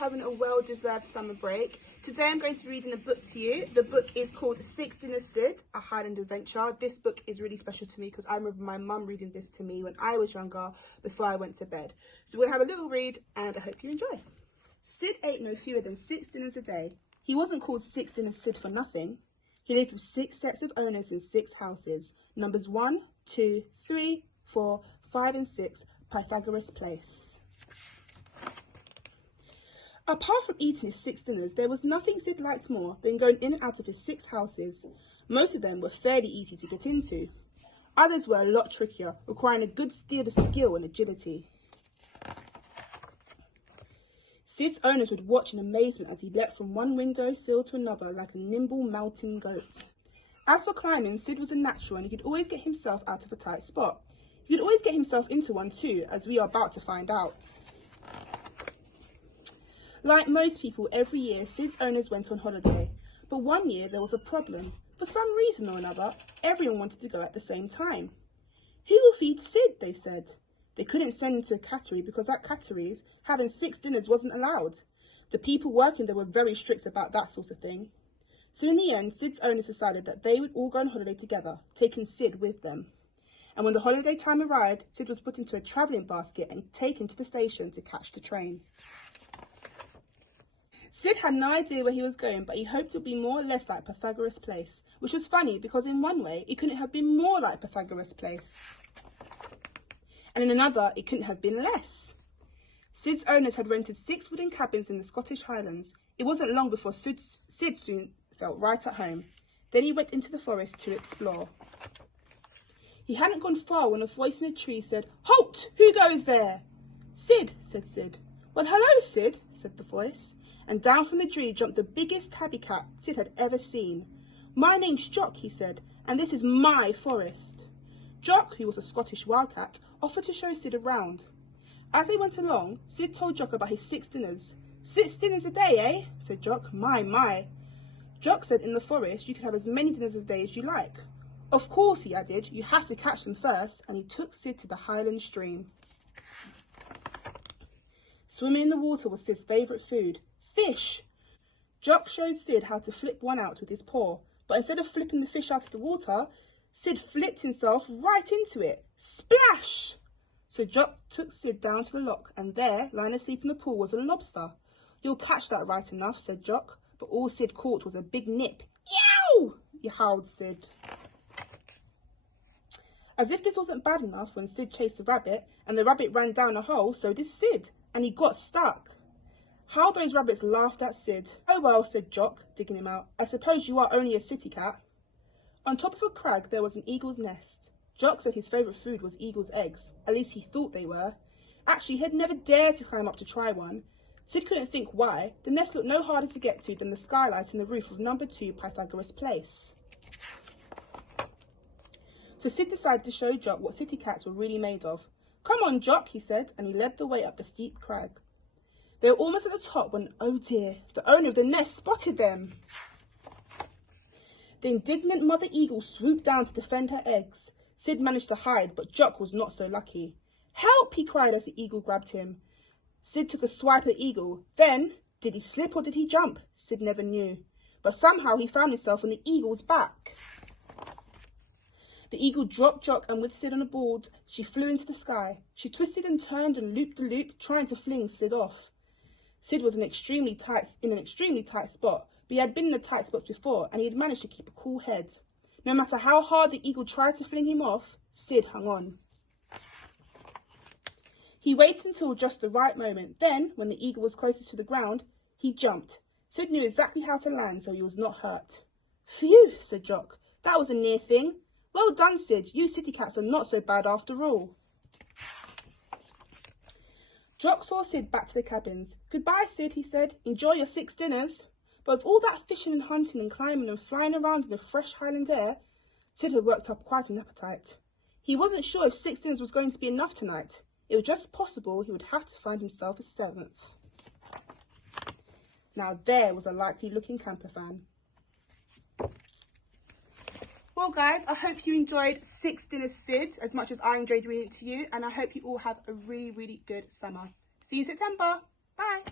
having a well-deserved summer break. Today I'm going to be reading a book to you. The book is called 6 Dinners Sid, A Highland Adventure. This book is really special to me because I remember my mum reading this to me when I was younger before I went to bed. So we're going to have a little read and I hope you enjoy. Sid ate no fewer than 6 dinners a day. He wasn't called 6 Dinners Sid for nothing. He lived with 6 sets of owners in 6 houses. Numbers 1, 2, 3, 4, 5 and 6, Pythagoras Place. Apart from eating his 6 dinners, there was nothing Sid liked more than going in and out of his 6 houses. Most of them were fairly easy to get into. Others were a lot trickier, requiring a good deal of skill and agility. Sid's owners would watch in amazement as he leapt from one window sill to another like a nimble mountain goat. As for climbing, Sid was a natural and he could always get himself out of a tight spot. He could always get himself into one too, as we are about to find out. Like most people, every year Sid's owners went on holiday, but one year there was a problem. For some reason or another, everyone wanted to go at the same time. Who will feed Sid, they said. They couldn't send him to a cattery because at catteries, having 6 dinners wasn't allowed. The people working there were very strict about that sort of thing. So in the end, Sid's owners decided that they would all go on holiday together, taking Sid with them. And when the holiday time arrived, Sid was put into a travelling basket and taken to the station to catch the train. Sid had no idea where he was going, but he hoped it would be more or less like Pythagoras Place, which was funny because in one way it couldn't have been more like Pythagoras Place. And in another, it couldn't have been less. Sid's owners had rented 6 wooden cabins in the Scottish Highlands. It wasn't long before Sid soon felt right at home. Then he went into the forest to explore. He hadn't gone far when a voice in a tree said, "Halt! Who goes there?" "Sid," said Sid. "Well, hello, Sid," said the voice. And down from the tree jumped the biggest tabby cat Sid had ever seen. "My name's Jock," he said, "and this is my forest." Jock, who was a Scottish wildcat, offered to show Sid around. As they went along, Sid told Jock about his 6 dinners. 6 dinners a day, eh?" said Jock. My. Jock said in the forest you could have as many dinners a day as you like. "Of course," he added, "you have to catch them first," and he took Sid to the Highland stream. Swimming in the water was Sid's favourite food. Fish! Jock showed Sid how to flip one out with his paw, but instead of flipping the fish out of the water, Sid flipped himself right into it. Splash! So Jock took Sid down to the loch, and there, lying asleep in the pool, was a lobster. "You'll catch that right enough," said Jock, but all Sid caught was a big nip. "Yow!" howled Sid. As if this wasn't bad enough, when Sid chased the rabbit, and the rabbit ran down a hole, so did Sid, and he got stuck. How those rabbits laughed at Sid. "Oh well," said Jock, digging him out. "I suppose you are only a city cat." On top of a crag there was an eagle's nest. Jock said his favourite food was eagle's eggs. At least he thought they were. Actually, he had never dared to climb up to try one. Sid couldn't think why. The nest looked no harder to get to than the skylight in the roof of number 2 Pythagoras Place. So Sid decided to show Jock what city cats were really made of. "Come on, Jock," he said, and he led the way up the steep crag. They were almost at the top when, oh dear, the owner of the nest spotted them. The indignant mother eagle swooped down to defend her eggs. Sid managed to hide, but Jock was not so lucky. "Help!" he cried as the eagle grabbed him. Sid took a swipe at the eagle. Then, did he slip or did he jump? Sid never knew. But somehow he found himself on the eagle's back. The eagle dropped Jock, and with Sid on a board, she flew into the sky. She twisted and turned and looped the loop, trying to fling Sid off. Sid was in an extremely tight spot, but he had been in the tight spots before, and he had managed to keep a cool head. No matter how hard the eagle tried to fling him off, Sid hung on. He waited until just the right moment. Then, when the eagle was closest to the ground, he jumped. Sid knew exactly how to land, so he was not hurt. "Phew," said Jock. "That was a near thing. Well done, Sid. You city cats are not so bad after all." Jock saw Sid back to the cabins. "Goodbye, Sid," he said. "Enjoy your 6 dinners." But with all that fishing and hunting and climbing and flying around in the fresh Highland air, Sid had worked up quite an appetite. He wasn't sure if 6 dinners was going to be enough tonight. It was just possible he would have to find himself a 7th. Now there was a likely looking camper fan. Well guys, I hope you enjoyed 6 Dinners Sid as much as I enjoyed reading it to you, and I hope you all have a really, really good summer. See you in September. Bye.